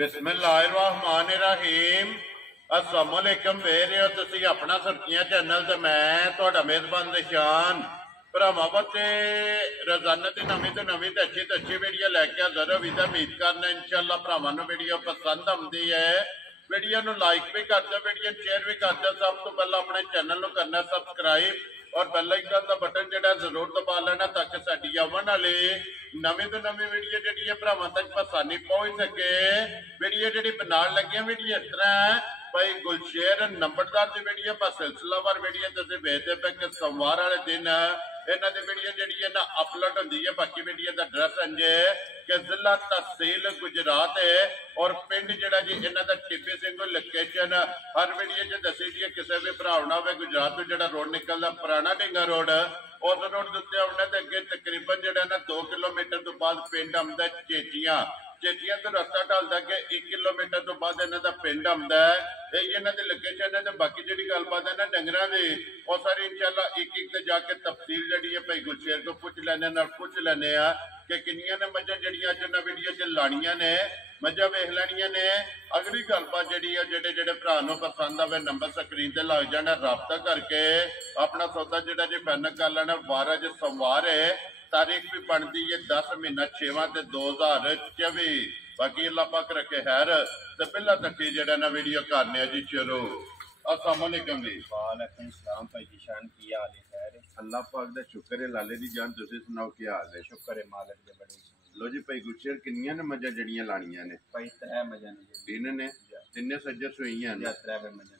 बिस्मिल्लाहिर्रहमानिर्रहीम। अस्सलाम वालेकुम। वेख रहे हो तुसी अपना सुर्खियां चैनल ते मैं तुहाडा मेजबान निशान भरावां वास्ते रोजाना की नवी तो नवी तो अच्छी वीडियो लैके हाजिर होवी ते उम्मीद करना इंशाअल्लाह भरावां नूं वीडियो पसंद आउंदी है। वीडियो नूं लाइक भी कर दो, वीडियो शेयर भी कर दो। सब तो पहले अपने चैनल नूं करना सब्सक्राइब और बेल आइकन का बटन जिहड़ा जरूर दबा लेना ताकि साडी आवन वाली नवी तो नवी वीडियो जिहड़ी है भरावां तक आसानी पहुंच सके। वीडियो जिहड़ी बनाउण लगे वीडियो इस तरह है भाई गुलशेर नंबरदार की वीडियो पर सिलसिलावार वीडियो तुसीं वेखदे पे कि सोमवार वाले दिन इन्हां दी वीडियो जिहड़ी है ना अपलोड होंदी है। बाकी वीडियो का एड्रैस इंजे कि जिला तहसील गुजरात है और पिंड जिहड़ा जी इन्हां दा टिप्पी सिंह लोकेशन हर वीडियो च दसी दी है। किसी भी भरा होना होवे गुजरात तो जिहड़ा रोड निकलदा पुराना ढिंगा रोड उस रोड के उत्ते आउणा ते अगे तकरीबन जिहड़ा ना 2 किलोमीटर तो बाद पिंड आउंदा चेचियां। चेचियां तो रस्ता ढलदा कि 1 किलोमीटर तो बाद इन्हां दा पिंड आउंदा है। इन्हां दी लोकेशन है। बाकी जिहड़ी गलबात है ना डंगरां दी वो सारी इंशाअल्लाह एक एक ते जाके तफसील जिहड़ी है भाई गुलशेर को पूछ लैने आ कि किन्नियां ने मझां जिहड़ियां अज इन्हां वीडियो च लाणियां ने मझां वेख लैणियां ने। अगली गलबात जिहड़ी है जेह्ड़े जेह्ड़े भरा नूं पसंद आवे नंबर स्क्रीन ते लग जाना, राबता करके अपना सौदा जिहड़ा जी फाइनल कर लेना। 12 च सोमवार है, तारीख भी बनती है 10 महीना 6वां ते 2024। बाकी अल्लाह पाक रखे खैर ते पहला तक जेड़ा ना वीडियो करने जी शुरू। अस्सलाम वालेकुम जी। वालेकुम सलाम भाई जी शान की हाल है? खैर अल्लाह पाक दा शुक्र है। लाले दी जान तुसीं सुनाओ की हाल है? शुक्र है मालिक दे बड़े। लो जी भाई गुलशेर किन्नियां ने मझां जड़ियां लाणियां ने? भाई 3 मजा ने तीन ने, तिन्ने सज्जर सूईयां ने? 3 मजा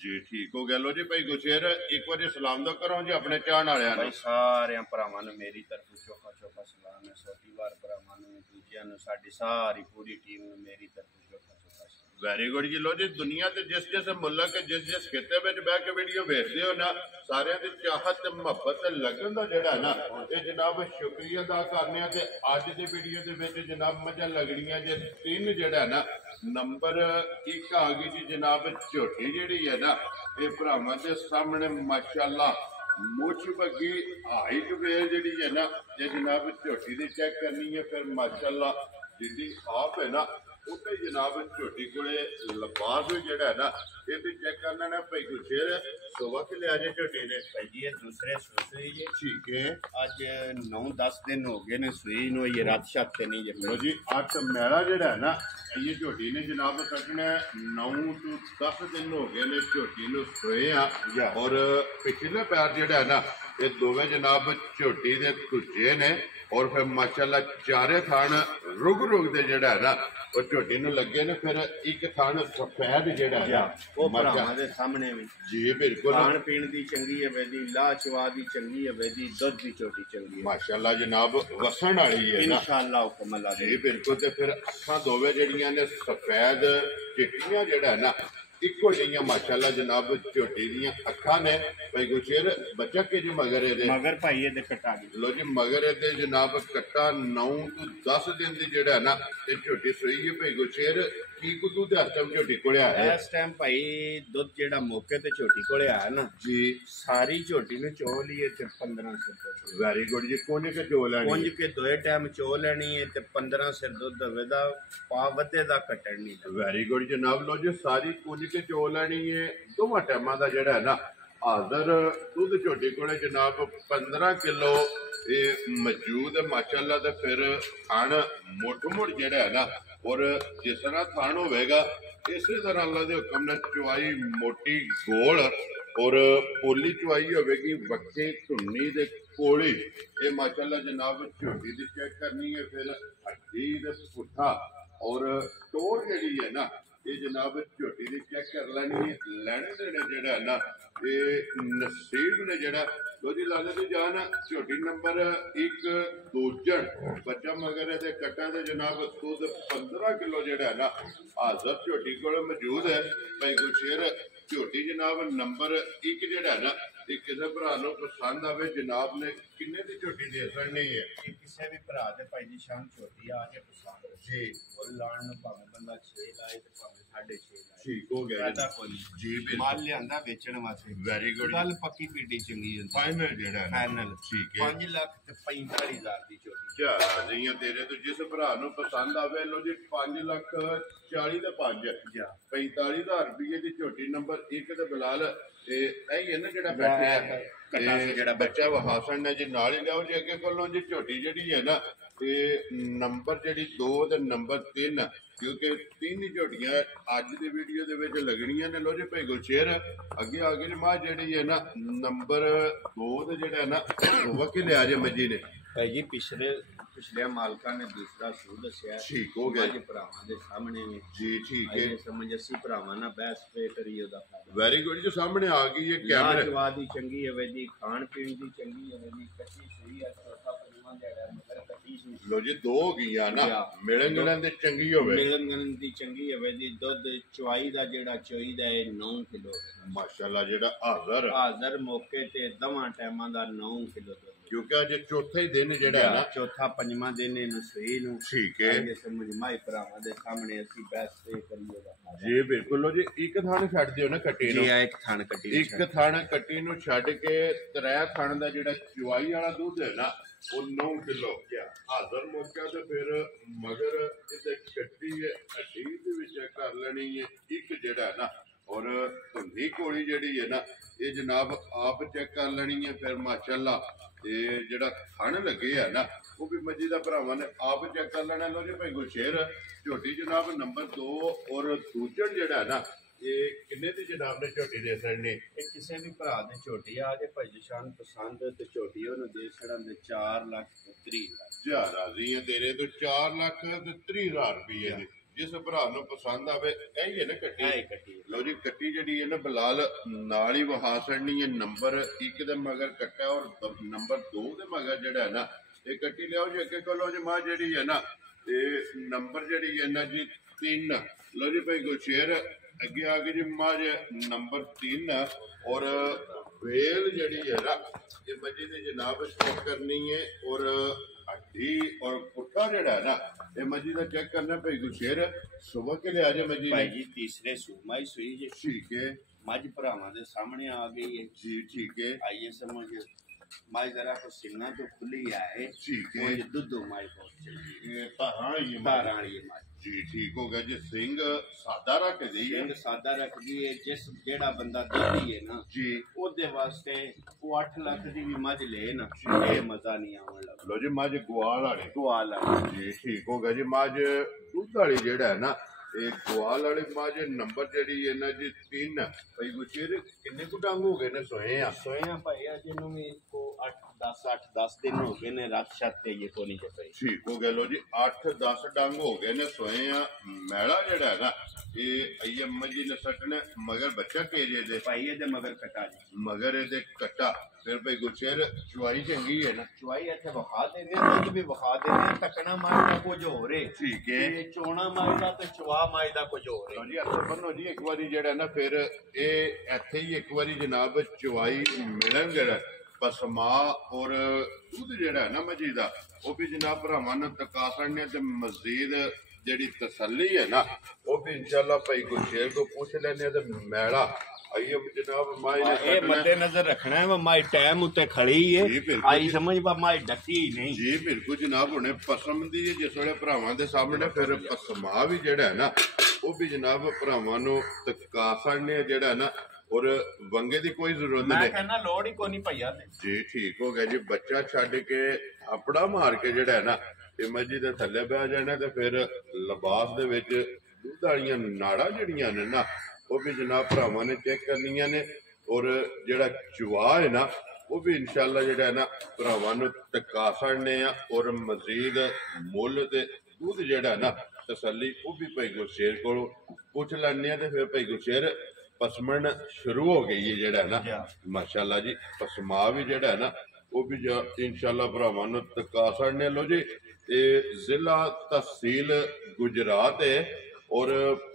जी ठीक हो गया। लो जी भाई गुलशेर एक बार सलाम दो करो जी अपने चाहण वालियां भाई सारे भरावां नूं मेरी तरफ चोखा चोखा सलाम है। छोटी बार भरावां नूं दूजियां नूं साडी सारी पूरी टीम नूं मेरी तरफ चोखा चोखा सलाम। वेरी गुड जी। लो जी दुनिया के जिस जिस मुल्क जिस जिस खिते में बह के वीडियो वेखते हो ना सारे की चाहत मुहब्बत लगन का जोड़ा ना ये जनाब शुक्रिया अदा करने। अज की वीडियो के जनाब मझां लगनियां जे 3 जोड़ा ना नंबर 1 आ गई जी जनाब झोटी जी है ना ये भरावां के सामने माशाअल्लाह मुछ बगी हाइट वेल जी है ना ये जनाब झोटी की चेक करनी है। फिर माशाअल्लाह जिंदी आप है ना उत्ते जनाब झोटी को लिबास जोड़ा है ना ये भी चेक करना ना भाई गुलशेर सुबह के लिया जे झोटी ने भाई जी ये दूसरे सूई है। ठीक है आज 9-10 दिन हो गए ने सूई नो, ये रात शात से नहीं लो जी 8 मैला जोड़ा है ना ये झोटी ने जनाब कटने 9 to 10 दिन हो गए ने झोटी नूं सोए आ। और पिछले पैर जोड़ा है ना ये दोवें जनाब झोटी के तुजे ने और फिर माशाअल्लाह चारे थान रुग दे जोड़ा है ना और झोटी नूं लगे ने। फिर एक थान सफेद जोड़ा है वो भरावां दे सामने भी जी बिल्कुल खाण पीण दी चंगी है वेदी, ला चवा दी चंगी है वेदी, दुध दी झोटी चंगी है माशाअल्लाह जनाब वसन वाली है ना इंशाअल्लाह हुक्म अल्लाह दे। जी बिल्कुल। ते फिर अखां दोवें जड़ियां ने सफेद चिट्टियां जोड़ा है ना इको जिहियां माशाअल्लाह जनाब झोटी दियां अखां ने। भाई गुलशेर बच्चा के जी मगर मगर भाई ये कट्टा लो जी मगर ये जनाब कट्टा 9 to 10 दिन की जोड़ा है ना ये झोटी सोई है। भाई गुलशेर की कुदू दे इस टाइम झोटी कोले आया इस टाइम भाई दुध जेड़ा मौके ते झोटी कोले आया ना जी सारी झोटी ने चो ली है 15 सिर। वेरी गुड जी। कुंज के चो लैनी कुंज के 2 टाइम चो लेनी है ते 15 सिर दुध वेदा पा वधे दा कटण नहीं। वेरी गुड जनाब। लो जी सारी कुंज के चो लैनी है दोवां टाइमां दा जेड़ा है ना हाजर दुध झोटी कोले जनाब 15 किलो ये मौजूद है माशाअल्लाह। ते फिर थान मुठ मुड़ जेड़ा है ना और जिस तरह थान होगा इस तरह अल्लाह के हुक्म ने चुवाई मोटी गोल और पोली चुवाई होगी वक्के धुन्नी दे कोली ये माशाअल्लाह जनाब झोटी की चेक करनी है। फिर हड्डी दे पुट्ठा और टोर जी है ना ये जनाब झोटी की चेक कर लैनी है। लैने देने जोड़ा है ना ये नसीब ने जोड़ा लो जी लाने की जान झोटी नंबर 1 दूजन बच्चा मगर ये कट्टा से जनाब दुध 15 किलो जोड़ा है ना हाजर झोटी को मौजूद है। भाई गुलशेर झोटी जनाब नंबर 1 जोड़ा है ना किसी भरा नूं पसंद आवे जनाब ने किन्ने की झोटी दे सकनी है किसी भी भरा दे भाई जी शान झोटी आ के पसंद जी। ਮੁੱਲ ਲਾਉਣ ਨੂੰ ਭਾਵੇਂ ਬੰਦਾ 6 ਲਾਏ ਤੇ ਭਾਵੇਂ 6.5 ਲਾਏ। ਠੀਕ ਹੋ ਗਿਆ ਫਾਇਦਾ ਕੋਈ ਨਹੀਂ। ਜੀ ਬਿਲਕੁਲ ਮਾਲ ਲਿਆਂਦਾ ਵੇਚਣ ਵਾਸਤੇ। ਵੈਰੀ ਗੁੱਡ ਗੱਲ ਪੱਕੀ ਪੀਡੀ ਚੰਗੀ ਹੁੰਦੀ। ਫਾਈਨਲ ਜਿਹੜਾ ਹੈ ਫਾਈਨਲ ਠੀਕ ਹੈ 5,45,000 ਦੀ ਝੋਟੀ। ਜਾ ਰਹੀਆਂ ਤੇਰੇ ਤੋਂ ਜਿਸ ਭਰਾ ਨੂੰ ਪਸੰਦ ਆਵੇ ਲੋ ਜੀ 5,40,000 ਦੇ 5 ਜਾ 45,000 ਰੁਪਏ ਦੀ ਝੋਟੀ ਨੰਬਰ 1 ਤੇ ਬਿਲਾਲ ਤੇ ਇਹ ਹੈ ਨਾ ਜਿਹੜਾ ਬੈਠਿਆ ਹੈ ਕੱਟਾ ਸੀ ਜਿਹੜਾ ਬੱਚਾ ਵਹਾਸਨ ਨੇ ਜੀ ਨਾਲ ਹੀ ਲਿਆਓ ਜੀ ਅੱਗੇ ਕੋਲੋਂ ਜੀ ਝੋਟੀ ਜਿਹੜੀ ਹੈ ਨਾ ਤੇ ਨੰਬਰ ਜਿਹੜੀ 2 ਤੇ ਨੰਬਰ 3 ਕਿਉਂਕਿ ਤਿੰਨ ਹੀ ਝੋਟੀਆਂ ਅੱਜ ਦੀ ਵੀਡੀਓ ਦੇ ਵਿੱਚ ਲੱਗਣੀਆਂ ਨੇ। ਲੋ ਜੀ ਭਾਈ ਗੁਲਸ਼ੇਰ ਅੱਗੇ ਆ ਗਏ ਮਾਂ ਜਿਹੜੀ ਹੈ ਨਾ ਨੰਬਰ 2 ਤੇ ਜਿਹੜਾ ਹੈ ਨਾ ਵਕੀ ਲਿਆ ਜੇ ਮੱਜੀ ਨੇ ਭਾਈ ਜੀ ਪਿਛਲੇ ਮਾਲਕਾਂ ਨੇ ਦੂਸਰਾ ਸੂ ਦੱਸਿਆ। ਠੀਕ ਹੋ ਗਿਆ ਜੀ ਭਰਾਵਾਂ ਦੇ ਸਾਹਮਣੇ ਵੀ ਜੀ ਠੀਕ ਹੈ ਸਮਝ ਅਸੀਂ ਭਰਾਵਾਂ ਨਾਲ ਬਹਿਸ ਪੇ ਕਰੀ ਉਹਦਾ ਵੈਰੀ ਗੁੱਡ ਜੋ ਸਾਹਮਣੇ ਆ ਗਈ ਹੈ ਕੈਮਰੇ ਜਵਾਬ ਦੀ ਚੰਗੀ ਹੋਵੇ ਦੀ ਖਾਣ ਪੀਣ ਦੀ ਚੰਗੀ ਹੋਵੇ ਦੀ ਕੱਚੀ ਸਹੀ ਹੈ ਚੌਥਾ ਪੰਜਵਾਂ ਜਿਹੜਾ ਮਗਰ ਕੱਚੀ ਸੀ। ਲੋ ਜੀ 2 ਹੋ ਗਈਆਂ ਨਾ ਮਿਲਣ ਦੇ ਚੰਗੀ ਹੋਵੇ ਮਿਲਣ ਦੀ ਚੰਗੀ ਹੋਵੇ ਦੀ ਦੁੱਧ ਚੁਆਈ ਦਾ ਜਿਹੜਾ ਚੋਈ ਦਾ 9 ਕਿਲੋ ਮਾਸ਼ਾਅੱਲਾ ਜਿਹੜਾ ਹਾਜ਼ਰ ਮੌਕੇ ਤੇ ਦਵਾਂ ਟਾਈਮਾਂ ਦਾ 9 ਕਿਲੋ ਦੁੱਧ ਕਿਉਂਕਿ ਅੱਜ ਚੌਥਾ ਹੀ ਦਿਨ ਜਿਹੜਾ ਹੈ ਨਾ ਚੌਥਾ ਪੰਜਵਾਂ ਦਿਨ ਇਹਨੂੰ ਸਹੀ ਨੂੰ ਠੀਕ ਹੈ ਇਹ ਸਮਝ ਮਾਈ ਭਰਾਵਾਂ ਦੇ ਸਾਹਮਣੇ ਅਸੀਂ ਬੈਸ ਤੇ ਕਰੀਏ ਜੀ ਬਿਲਕੁਲ ਲੋ ਜੀ ਇੱਕ ਥਾਂ ਛੱਡ ਦਿਓ ਨਾ ਕੱਟੀ ਨੂੰ ਇੱਕ ਥਣ ਕੱਟੀ ਨੂੰ ਛੱਡ ਕੇ 3 ਥਣ ਦਾ ਜਿਹੜਾ ਚੁਆਈ ਵਾਲਾ ਦੁੱਧ ਹੈ ਨਾ ਉਹ 9 ਕਿਲੋ ਹਾਜ਼ਰ ਮੌਕਾ ਤੇ ਫਿਰ ਮਗਰ ਇਹਦੇ ਕੱਟੀ ਹੈ ਹੱਡੀ ਦੇ ਵਿੱਚ ਕਰ ਲੈਣੀ ਹੈ ਇੱਕ ਜਿਹੜਾ ਨਾ ਔਰ ਧੁੰਦੀ ਕੋਲੀ ਜਿਹੜੀ ਹੈ ਨਾ ਇਹ ਜਨਾਬ ਆਪ ਚੈੱਕ ਕਰ ਲੈਣੀ ਹੈ ਫਿਰ ਮਾਸ਼ਾਅੱਲਾ ਤੇ ਜਿਹੜਾ ਥਣ ਲੱਗੇ ਆ ਨਾ ਉਹ ਵੀ ਮੱਜੀ ਦਾ ਭਰਾਵਾਂ ਨੇ ਆਪ ਚੈੱਕ ਕਰ ਲੈਣਾ। ਲੋ ਜੀ ਭਾਈ ਗੁਲਸ਼ੇਰ ਝੋਟੀ ਜਨਾਬ ਨੰਬਰ 2 ਔਰ ਦੂਜਣ ਜਿਹੜਾ ਨਾ ਇਹ ਕਿੰਨੇ ਦੀ ਜਨਾਬ ਨੇ ਝੋਟੀ ਦੇ ਸਕਦੇ ਇਹ ਕਿਸੇ ਵੀ ਭਰਾ ਦੇ ਝੋਟੀ ਆ ਜੇ ਭਾਈ ਜਸ਼ਾਨ ਪਸੰਦ ਤੇ ਝੋਟੀ ਉਹਨੂੰ ਦੇ ਛੜਨ ਦੇ 4,30,000 ਜਾ ਰਾਜ਼ੀ ਹੈ ਤੇਰੇ ਤੋਂ 4,30,000 ਰੁਪਏ ਦੀ ਜਿਸ ਭਰਾ ਨੂੰ ਪਸੰਦ ਆਵੇ ਇਹ ਹੈ ਨਾ ਕੱਟੀ ਲੋ ਜੀ ਕੱਟੀ ਜਿਹੜੀ ਹੈ ਨਾ ਬਲਾਲ ਨਾਲ ਹੀ ਵਹਾ ਛੜਨੀ ਹੈ ਨੰਬਰ 1 ਦੇ ਮਗਰ ਕੱਟਾ ਔਰ ਨੰਬਰ 2 ਦੇ ਮਗਰ ਜਿਹੜਾ ਹੈ ਨਾ ਇਹ ਕੱਟੀ ਲਿਆਓ ਜੀ ਅੱਗੇ ਕੋਲੋਂ ਜੀ ਮਾਂ ਜਿਹੜੀ ਹੈ ਨਾ ਤੇ ਨੰਬਰ ਜਿਹੜੀ ਹੈ ਨਾ ਜੀ 3 ਲੋ ਜੀ ਭਾਈ ਗੁਲਸ਼ੇਰ ਅੱਗੇ ਆ ਗਈ ਜੀ ਮਾਂ ਨੰਬਰ 3 ਔਰ ਵੇਲ ਜਿਹੜੀ ਹੈ ਨਾ ਇਹ ਮੱਜੀ ਦੀ ਜਨਾਬ ਚੈੱਕ ਕਰਨੀ ਹੈ ਔਰ ਹੱਡੀ ਔਰ ਪੁੱਠਾ ਜਿਹੜਾ ਹੈ ਨਾ ਇਹ ਮੱਜੀ ਦਾ ਚੈੱਕ ਕਰਨਾ ਭਾਈ ਗੁਲਸ਼ੇਰ ਸੁਬਹ ਕੇ ਲਿਆ ਜੇ ਮੱਜੀ ਭਾਈ ਜੀ ਤੀਸਰੇ ਸੂਮਾਈ ਸੂਈ ਜੀ ਠੀਕ ਹੈ ਮੱਝ ਭਰਾਵਾਂ ਦੇ ਸਾਹਮਣੇ ਆ ਗਈ ਹੈ ਜੀ ਠੀਕ ਹੈ ਆइए समझ माई जरा को सिंगा तो खुली है ठीक है ये दूध माई बहुत चली ये ताराणी ये माई जी ठीक हो गया जी सिंह सादा रख दी है सिंह सादा रख दी है जिस जेड़ा बंदा देती है ना जी ओदे वास्ते वो 8 लाख दी भी मज ले ना ये मजा नहीं आवन लगा लो जी मज ग्वाल वाली जी ठीक हो गया जी मज दूध वाली जेड़ा है ना ਇਹ ਗਵਾਲ ਵਾਲੀ ਮਾਂ ਜੇ ਨੰਬਰ ਜਿਹੜੀ ਹੈ ਨਾ ਜੀ 3 ਭਾਈ ਗੁਚੇਰ ਕਿੰਨੇ ਕੁ ਡੰਗ ਹੋ ਗਏ ਨੇ ਸੋਏ ਆ ਭਾਈ ਅੱਜ ਇਹਨੂੰ ਵੀ ਕੋ 8-10 ਦਿਨ ਹੋ ਗਏ ਨੇ ਰਾਤ ਛੱਤ ਤੇ ਇਹ ਕੋਨੀ ਚ ਪਈ ਠੀਕ ਹੋ ਗਿਆ ਲੋ ਜੀ 8-10 ਡੰਗ ਹੋ ਗਏ ਨੇ ਸੋਏ ਆ ਮੈਲਾ ਜਿਹੜਾ ਹੈਗਾ ਇਹ ਅਯਮ ਜੀ ਨੇ ਸੱਟਣੇ ਮਗਰ ਬੱਚਾ ਕੇਜੇ ਦੇ ਭਾਈ ਇਹਦੇ ਮਗਰ ਕਟਾ ਜੀ ਮਗਰ ਇਹਦੇ ਕੱਟਾ ਫਿਰ ਭਾਈ ਗੁਚੇਰ ਚੁਆਈ ਚੰਗੀ ਹੈ ਨਾ ਚੁਆਈ ਇੱਥੇ ਵਖਾ ਦਿੰਦੇ ਦੁੱਧ ਵੀ ਵਖਾ ਦਿੰਦੇ ਟਕਣਾ ਮਾਰਦਾ ਕੁਝ ਹੋਰ ਹੈ ਠੀਕ ਹੈ ਚੋਣਾ ਮਾਰਦਾ ਤੇ ਚੁਆ ਮਾਰਦਾ ਕੁਝ ਹੋਰ ਹੈ ਜੀ ਅੱਛਾ ਬੰਨੋ ਜੀ ਇੱਕ ਵਾਰੀ ਜਿਹੜਾ ਨਾ ਫਿਰ ਇਹ ਇੱਥੇ ਹੀ ਇੱਕ ਵਾਰੀ ਜਨਾਬ ਚੁਆਈ ਮਿਲਣ ਜਿਹੜਾ ਪਸਮਾ ਔਰ ਦੁੱਧ ਜਿਹੜਾ ਹੈ ਨਾ ਮੱਝੀ ਦਾ ਉਹ ਵੀ ਜਨਾਬ ਭਰਾਵਾਂ ਨੂੰ ਤਕਾ ਸਕਦੇ ਤੇ ਮਜ਼ੀਦ ਜਿਹੜੀ ਤਸੱਲੀ ਹੈ ਨਾ ਉਹ ਵੀ ਇਨਸ਼ਾਅੱਲਾ ਭਾਈ ਗੁਲਸ਼ੇਰ को पूछ ਲੈਣੇ ਤੇ ਮੈਲਾ ਆਈਏ ਜਨਾਬ ਮਾਈ ਨੇ ਇਹ ਮੱਦੇ ਨਜ਼ਰ ਰੱਖਣਾ ਹੈ ਮਾਈ ਟਾਈਮ ਉੱਤੇ ਖੜੀ ਹੈ ਆਈ ਸਮਝ ਪਾ ਮਾਈ ਡੱਕੀ ਨਹੀਂ ਜੀ ਬਿਲਕੁਲ ਜਨਾਬ ਹੁਣੇ ਪਸਮ ਦੀ ਜਿਸ ਵੇਲੇ ਭਰਾਵਾਂ ਦੇ ਸਾਹਮਣੇ ਫਿਰ ਪਸਮਾ ਵੀ ਜਿਹੜਾ ਹੈ ਨਾ ਉਹ ਵੀ ਜਨਾਬ ਭਰਾਵਾਂ ਨੂੰ ਤਕਾ ਸਕਦੇ ਜਿਹੜਾ ਨਾ ਔਰ ਵੰਗੇ ਦੀ ਕੋਈ ਜ਼ਰੂਰਤ ਨਹੀਂ ਮੈਂ ਕਹਿੰਦਾ ਲੋੜ ਹੀ ਕੋਈ ਨਹੀਂ ਭਈਆ ਤੇ ਜੀ ਠੀਕ ਹੋ ਗਿਆ ਜੀ ਬੱਚਾ ਛੱਡ ਕੇ ਆਪੜਾ ਮਾਰ ਕੇ ਜਿਹੜਾ ਹੈ ਨਾ ਇਹ ਮੱਝੀ ਦੇ ਥੱਲੇ ਬਹਿ ਜਾਣਾ ਤੇ ਫਿਰ ਲਿਬਾਸ ਦੇ ਵਿੱਚ ਦੁੱਧ ਵਾਲੀਆਂ ਨਾੜਾਂ ਜਿਹੜੀਆਂ ਨੇ ਨਾ ਉਹ ਵੀ ਜਨਾਬ ਭਰਾਵਾਂ ਨੇ ਚੈੱਕ ਕਰਨੀਆਂ ਨੇ ਔਰ ਜਿਹੜਾ ਚੁਆ ਹੈ ਨਾ ਉਹ ਵੀ ਇਨਸ਼ਾਅੱਲਾ ਜਿਹੜਾ ਹੈ ਨਾ ਭਰਾਵਾਂ ਨੂੰ ਟਕਾ ਸਕਦੇ ਆ ਔਰ ਮਜ਼ੀਦ ਮੁੱਲ ਤੇ ਦੁੱਧ ਜਿਹੜਾ ਨਾ ਤਸੱਲੀ ਉਹ ਵੀ ਭਾਈ ਗੁਲਸ਼ੇਰ ਕੋਲੋਂ ਪੁੱਛ ਲੈਣੇ ਆ ਤੇ ਫਿਰ ਭਾਈ ਗੁਲਸ਼ੇਰ ਪਸਮਣ ਸ਼ੁਰੂ ਹੋ ਗਈ ਹੈ ਜਿਹੜਾ ਨਾ ਮਾਸ਼ਾਅੱਲਾ ਜੀ ਪਸਮਾ ਵੀ ਜਿਹੜਾ ਹੈ ਨਾ ਉਹ ਵੀ ਇਨਸ਼ਾਅੱਲਾ ਭਰਾਵਾਂ ਨੂੰ ਤਕਾ ਸਕਦੇ ਲੋ ਜੀ ਇਹ ਜ਼ਿਲ੍ਹਾ ਤਹਿਸੀਲ ਗੁਜਰਾਤ ਹੈ ਔਰ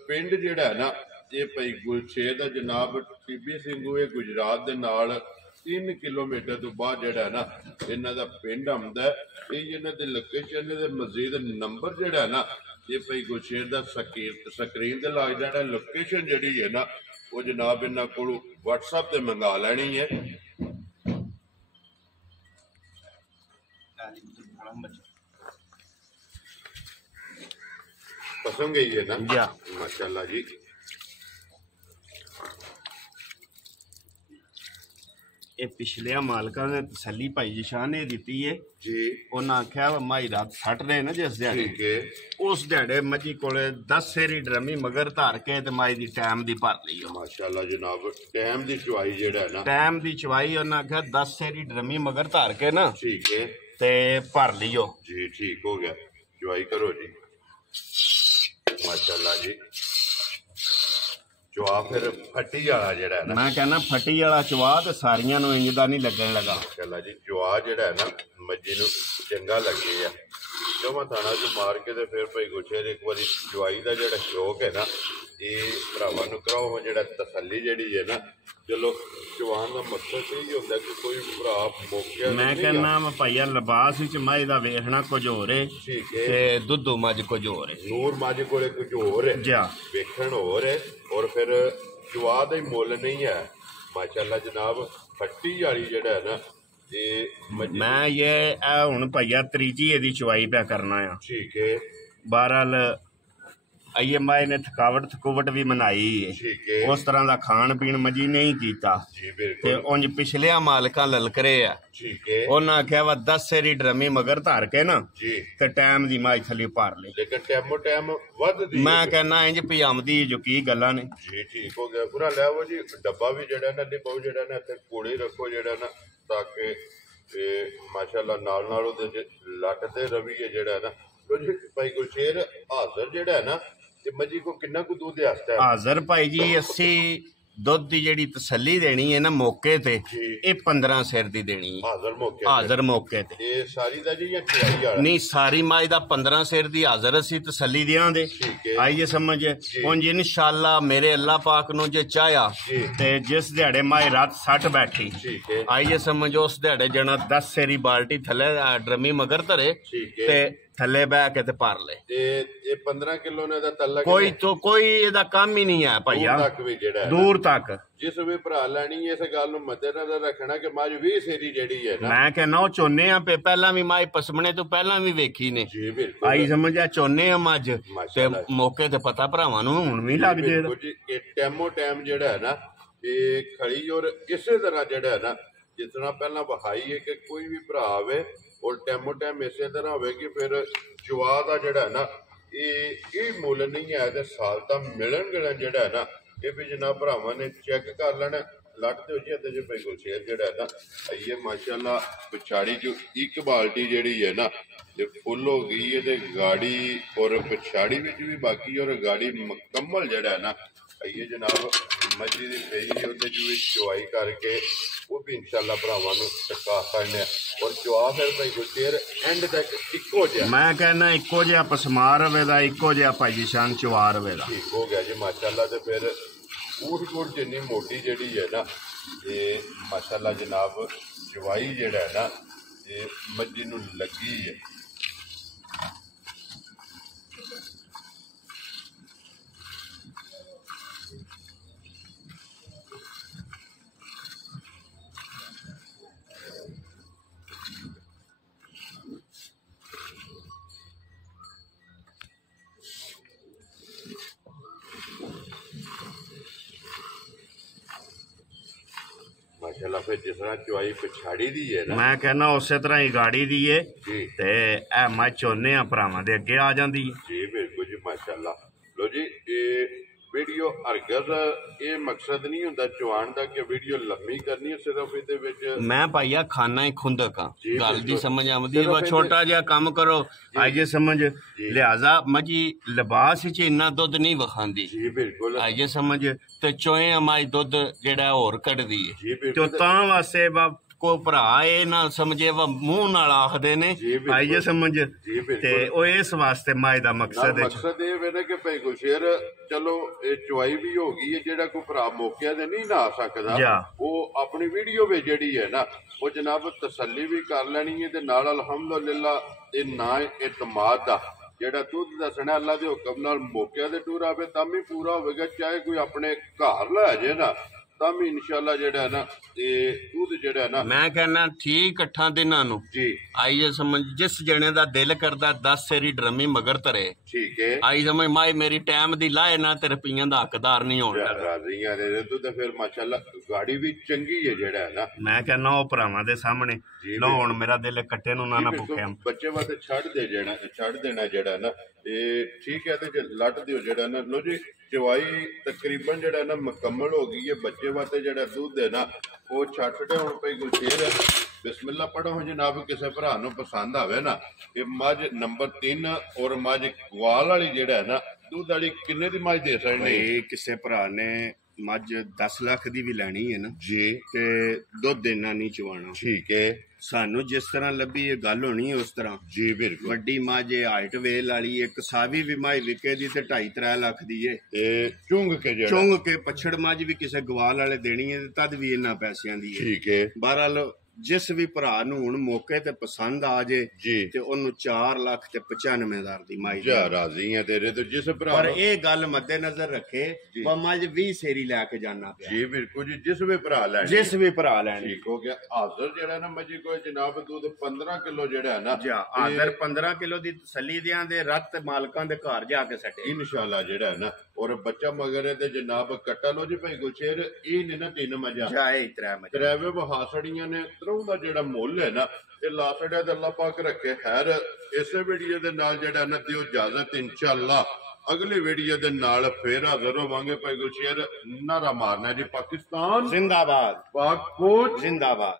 ਪਿੰਡ ਜਿਹੜਾ ਹੈ ਨਾ ਇਹ ਭਾਈ ਗੁਲਸ਼ੇਰ ਦਾ ਜਨਾਬ ਟਿੱਬੀ ਸਿੰਘੂ ਇਹ ਗੁਜਰਾਤ ਦੇ ਨਾਲ 3 ਕਿਲੋਮੀਟਰ ਤੋਂ ਬਾਅਦ ਜਿਹੜਾ ਨਾ ਇਹਨਾਂ ਦਾ ਪਿੰਡ ਆਉਂਦਾ ਇਹ ਇਹਨਾਂ ਦੇ ਲੋਕੇਸ਼ਨ ਦੇ ਮਜ਼ੀਦ ਨੰਬਰ ਜਿਹੜਾ ਨਾ ਇਹ ਭਾਈ ਗੁਰਸ਼ੇਰ ਦਾ ਸਕਰੀਨ ਤੇ ਲੱਗ ਜਾਣਾ। ਲੋਕੇਸ਼ਨ ਜਿਹੜੀ ਹੈ ਨਾ ਉਹ ਜਨਾਬ ਇਹਨਾਂ ਕੋਲ WhatsApp ਤੇ ਮੰਗਾ ਲੈਣੀ ਹੈ। पसंद गई है ना या माशाल्लाह जी। ਇਹ ਪਿਛਲੇ ਮਾਲਕਾਂ ਨੇ ਤਸੱਲੀ ਭਾਈ ਜਿਸ਼ਾਨ ਨੇ ਦਿੱਤੀ ਹੈ ਜੀ। ਉਹਨਾਂ ਆਖਿਆ ਮਾਈ ਰਾਤ ਸੱਟ ਰਹੇ ਨਾ ਜਿਸ ਦਿਹਾੜੇ, ਠੀਕ ਹੈ, ਉਸ ਦਿਹਾੜੇ ਮੱਝੀ ਕੋਲੇ 10 ਸੇਰੀ ਡਰਮੀ ਮਗਰ ਧਾਰ ਕੇ ਤੇ ਮਾਈ ਦੀ ਟਾਈਮ ਦੀ ਭਰ ਲਈ। ਮਾਸ਼ਾਅੱਲਾ ਜਨਾਬ ਟਾਈਮ ਦੀ ਚੁਆਈ ਜਿਹੜਾ ਨਾ, ਟਾਈਮ ਦੀ ਚਵਾਈ ਉਹਨਾਂ ਆਖਿਆ 10 ਸੇਰੀ ਡਰਮੀ ਮਗਰ ਧਾਰ ਕੇ ਨਾ, ਠੀਕ ਹੈ ਤੇ ਭਰ ਲਿਓ जी। ठीक हो गया, चुआई करो जी माशाल्लाह जी। चुआ फिर फटी वाला जेड़ा है ना, मैं कहना फटी वाला चवा ते सारियां नु इंज दा नहीं लगन लगा। माशाल्लाह जी चुआ जेड़ा है ना मज्जी नु चंगा लगे है। जमा थाना च मार के ते फिर भाई गुरशेर एक बारी चुआई दा जेड़ा शौक है ना ये भरावां नु कराओ। जेड़ा तसल्ली जेड़ी है ना, चलो चुआन का मकसद यही होंदा कि कोई भरा मौके मैं कहना भाईया लिबास विच माई दा वेखना कुछ होर है ठीक है ते दुद्धू मज कुछ होर है। नूर मज कोले कुछ होर है जा वेखण होर है और फिर चुआ दा ही मुल नहीं है माशाल्लाह जनाब। फट्टी वाली जेड़ा है ना ये मैं ये हुण भाईया त्रीजी एदी चवाई पे करना है। ठीक है, बहरहाल आइए माई ने थकावट थकुवट भी मनाई ठीक है, है उस तरह का खान पीन मजी नहीं कीता जी ते बिल्कुल उंज पिछलिया मालका ललकरे आ। ठीक है उन्हें आख्या वा 10 सेरी ड्रमी मगर धार के ना जी। ते टाइम दी माई थली पार ले। लेकिन टाइमो टाइम वध दी मैं कहना इंज पजामदी जो की गल्लां ने जी। ठीक हो गया पूरा ले वो जी। डब्बा भी जेड़ा ना लिपाओ जेड़ा ना इत्थे कोले रखो जेड़ा ना ताकि माशाल्लाह नाल नाल ओदे लट ते रवि जेड़ा ना। तो जी भाई गुरशेर हाजर जेड़ा है ना ते मजी को किन्ना को दूध दे आस्ता है हाजर भाई जी 80 दुध की जेड़ी तसल्ली देनी है ना मौके ते जी। ये 15 सिर दी देनी है हाजर मौके हाजर मौके ते ये सारी दा जी या चुआई वाला नहीं सारी माई दा 15 सिर दी हाजर असी तसल्ली दियां दे। ठीक है आइए समझ उंज इंशाअल्लाह मेरे अल्लाह पाक नु जे चाहया जी। ते जिस दिहाड़े माई रात 60 बैठी ठीक है आइए समझ उस दिहाड़े जना 10 सेरी बाल्टी थले ड्रमी मगर धरे ठीक है ते थले बह के ते पार ले। ये 15 किलो ने दा तलक कोई तो कोई एदा काम ही नहीं है भैया तक भी जेड़ा है ना, दूर तक। जिस भी भरा लैनी इस गल नूं मद्देनजर रखना कि मज 20 सेरी जेड़ी है ना मैं कहना वो चोने आ पे पहला भी माई पसमने तो पहला भी वेखी ने जी बिल्कुल आई समझ आ चोने आ मज ते माशाल्लाह मौके ते पता भरावां नूं हुण भी लग जे। बिल्कुल जी। ये टाइमो टाइम जेड़ा है ना ये खड़ी और इसे तरह जेड़ा है ना जितना पहला बहाई है कि कोई भी भरा आवे और टाइमो टाइम इसे तरह होवेगी फिर चुआ दा जेड़ा है ना ये मुल नहीं है ते साल दा मिलन गिलन जेड़ा है ना ये भी जनाब भरावां ने चेक कर लेना। लटते हो जी अते जो भाई गुरशेर जेड़ा है ना आइए माशाल्लाह पिछाड़ी जो एक बाल्टी जेड़ी है ना ये फुल हो गई है ते गाड़ी और पिछाड़ी विच भी बाकी और गाड़ी मुकम्मल जेड़ा है ना आइए जनाब मजी दी सही ओदे जो चुआई करके वो भी इंशाल्लाह भरावां नूं चका करने और चुआ फिर भाई गुरशेर एंड तक इक्को जिहा मैं कहना इक्को जिहा पसमार रवे दा इक्को जिहा भाई जिशान चवा रवे दा। ठीक हो गया जी माशाल्लाह। ते फिर ऊठ जिन्नी मोटी जेड़ी है ना ये माशाल्लाह जनाब चवाई जेड़ा है ना ये मज्जी नूं लगी है। माशाल्लाह फिर जिस तरह चुआई पिछाड़ी दी है ना मैं कहना उसे तरह ही गाड़ी दी है जी ते ए मैं चोने आ भरावां दे अगे आ जांदी है जी बिल्कुल जी माशाल्लाह। लो जी ये वीडियो हरगज ये मकसद नहीं होंदा चुआन दा कि वीडियो लम्मी करनी है सिर्फ इहदे विच मैं भाईया खाना ही खुंदक हाँ जी, गल दी बिल्कुल। समझ आमदी सिर्फ वा इहदे- छोटा जिहा काम करो आइए समझ लिहाजा मजी लिबास च इन्ना दुध नहीं वखांदी जी बिल्कुल आइए समझ ते चोए अमाई दुध जेड़ा होर कढदी है जी तो बिल्कुल तां वास्ते को भरा ये ना समझे वा मुंह नाल आखदे ने जी, बिल्कुल। आइए समझ जी ते बिल्कुल ओ इस वास्ते माए दा मकसद है मकसद ये वे कि भाई गुरशेर चलो ये चुआई भी हो गई है जेड़ा कोई भरा मौके ते नहीं ना आ सकदा जा। वो अपनी वीडियो में जेड़ी है ना वो जनाब तसल्ली भी कर लेनी है ते नाल अल्हम्दुलिल्लाह ये ना एतमाद दा ਜਿਹੜਾ ਦੁੱਧ ਦੱਸਣਾ ਅੱਲਾ ਦੇ ਹੁਕਮ ਨਾਲ ਮੌਕਿਆਂ ਦੇ ਟੂਰ ਆਵੇ ਤਾਂ ਵੀ ਪੂਰਾ ਹੋਵੇਗਾ, ਚਾਹੇ ਕੋਈ ਆਪਣੇ ਘਰ ਲੈ ਜੇ ਨਾ ਤਾਂ ਵੀ ਇਨਸ਼ਾਅੱਲਾ ਜਿਹੜਾ ਹੈ ਨਾ ਇਹ ਦੁੱਧ ਜਿਹੜਾ ਹੈ ਨਾ ਮੈਂ ਕਹਿੰਦਾ ਠੀਕ 8 ਦਿਨਾਂ ਨੂੰ ਜੀ ਆਈਏ ਸਮਝ, ਜਿਸ ਜਣੇ ਦਾ ਦਿਲ ਕਰਦਾ 10 ਸੇਰੀ ਡਰਮੀ ਮਗਰ ਧਰੇ, ਠੀਕ ਹੈ ਆਈ ਸਮਝ ਮਾਈ ਮੇਰੀ ਟਾਈਮ ਦੀ ਲਾਏ ਨਾ ਤੇ ਰੁਪਈਆਂ ਦਾ ਹੱਕਦਾਰ ਨਹੀਂ ਹੋਣ ਲੱਗਾ। ਰਾਜ਼ੀਆਂ ਦੇ ਦੁੱਧ ਫਿਰ ਮਾਸ਼ਾਅੱਲਾ ਗਾੜੀ ਵੀ ਚੰਗੀ ਹੈ ਜਿਹੜਾ ਹੈ ਨਾ। ਮੈਂ ਕਹਿੰਦਾ ਉਹ ਭਰਾਵਾਂ ਦੇ ਸਾਹਮਣੇ ਲੋ ਹੁਣ ਮੇਰਾ ਦਿਲ ਕੱਟੇ ਨੂੰ ਨਾ ਭੁੱਖਿਆ ਬੱਚੇ ਵਾਸਤੇ ਛੱਡ ਦੇਣਾ ਜਿਹੜਾ ਨਾ ਇਹ ਠੀਕ ਹੈ। ਤੇ ਜੇ ਲੱਟ ਦਿਓ ਜਿਹੜਾ ਨਾ ਲੋ ਜੀ ਚਵਾਈ ਤਕਰੀਬਨ ਜਿਹੜਾ ਨਾ ਮੁਕੰਮਲ ਹੋ ਗਈ ਹੈ। ਬੱਚੇ ਵਾਸਤੇ ਜਿਹੜਾ ਦੁੱਧ ਹੈ ਨਾ ਉਹ ਛੱਡ ਹੁਣ ਪਈ ਗੁਲਸ਼ੇਰ ਬਿਸਮਿਲ੍ਲਾ ਪੜੋ ਜਨਾਬ, ਕਿਸੇ ਭਰਾ ਨੂੰ ਪਸੰਦ ਆਵੇ ਨਾ ਇਹ ਮੱਝ ਨੰਬਰ 3 ਔਰ ਮੱਝ ਗਵਾਲ ਵਾਲੀ ਜਿਹੜਾ ਹੈ ਨਾ ਦੁੱਧ ਵਾਲੀ ਕਿੰਨੇ ਦੀ ਮੱਝ ਦੇ ਸਕਦੇ? ਕਿਸੇ ਭਰਾ ਨੇ ਮੱਝ 10 ਲੱਖ ਦੀ ਵੀ ਲੈਣੀ ਹੈ ਨਾ ਜੀ ਤੇ ਦੁੱਧ ਦੇਣਾ ਨਹੀਂ ਚਵਾਣਾ, ਠੀਕ ਹੈ। ਸਾਨੂੰ ਜਿਸ ਤਰ੍ਹਾਂ ਲੱਭੀ ਇਹ ਗੱਲ ਹੋਣੀ ਹੈ ਉਸ ਤਰ੍ਹਾਂ ਜੀ ਬਿਲਕੁਲ। ਵੱਡੀ ਮੱਝ ਹਾਈਟ ਵੇਲ ਵਾਲੀ ਇੱਕ ਸਾਵੀ ਵੀ ਮੱਝ ਵਿਕੇ ਦੀ ਤੇ 2.5-3 ਲੱਖ ਦੀ ਏ ਤੇ ਚੁੰਗ ਕੇ ਪਛੜ ਮੱਝ ਵੀ ਕਿਸੇ ਗਵਾਲ ਵਾਲੇ ਦੇਣੀ ਹੈ ਤਦ ਵੀ ਇਹਨਾਂ ਪੈਸਿਆਂ ਦੀ ਹੈ, ਠੀਕ ਹੈ। ਬਹਰਹਾਲ ਜਿਸ ਵੀ ਭਰਾ ਨੂੰ ਹੁਣ ਮੌਕੇ ਤੇ ਪਸੰਦ ਆ ਜੇ ਜੀ ਤੇ ਉਹਨੂੰ 4 ਲੱਖ ਤੇ 95,000 ਦੀ ਮਾਈ ਜਾ ਰਾਜ਼ੀ ਹੈ ਤੇਰੇ ਤੋਂ ਜਿਸ ਭਰਾ ਪਰ ਇਹ ਗੱਲ ਮੱਦੇ ਨਜ਼ਰ ਰੱਖੇ ਮੱਝ 20 ਸੇਰੀ ਲੈ ਕੇ ਜਾਣਾ ਪਿਆ ਜੀ ਬਿਲਕੁਲ ਜੀ ਜਿਸ ਵੀ ਭਰਾ ਲੈਣੀ ਜਿਸ ਵੀ ਭਰਾ ਲੈਣੀ ਠੀਕ ਹੋ ਗਿਆ। ਹਾਜ਼ਰ ਜਿਹੜਾ ਨਾ ਮੱਝੀ ਕੋਈ ਜਨਾਬ ਦੁੱਧ 15 ਕਿਲੋ ਜਿਹੜਾ ਹੈ ਨਾ ਹਾਜ਼ਰ 15 ਕਿਲੋ ਦੀ ਤਸੱਲੀ ਦਿਆਂ ਦੇ ਰੱਤ ਮਾਲਕਾਂ ਦੇ ਘਰ ਜਾ ਕੇ ਸੱਟੇ ਇਨਸ਼ਾਅੱਲਾ ਜਿਹੜਾ ਹੈ ਨਾ ਔਰ ਬੱਚਾ ਮਗਰ ਹੈ ਤੇ ਜਨਾਬ ਕੱਟਾ ਲੋ ਜੀ ਭਾਈ ਗੁਲਸ਼ੇਰ ਇਹ ਨੇ ਨਾ 3 ਮੱਝਾਂ ਜਾਏ ਤਰਾਵੇ ਬਹਾਸੜੀਆਂ ਨੇ ਤਰੋਂ ਦਾ ਜਿਹੜਾ ਮੁੱਲ ਹੈ ਨਾ ਇਹ ਲਾਸੜਿਆ ਤੇ ਅੱਲਾ ਪਾਕ ਰੱਖੇ। ਖੈਰ ਇਸੇ ਵੀਡੀਓ ਦੇ ਨਾਲ ਜਿਹੜਾ ਨਾ ਦਿਓ ਇਜਾਜ਼ਤ, ਇਨਸ਼ਾਅੱਲਾ ਅਗਲੇ ਵੀਡੀਓ ਦੇ ਨਾਲ ਫੇਰ ਹਾਜ਼ਰ ਹੋਵਾਂਗੇ। ਭਾਈ ਗੁਲਸ਼ੇਰ ਨਾਰਾ ਮਾਰਨਾ ਜੀ ਪਾਕਿਸਤਾਨ ਜ਼ਿੰਦਾਬਾਦ, ਪਾਕ ਫੌਜ ਜ਼ਿੰਦਾਬਾਦ।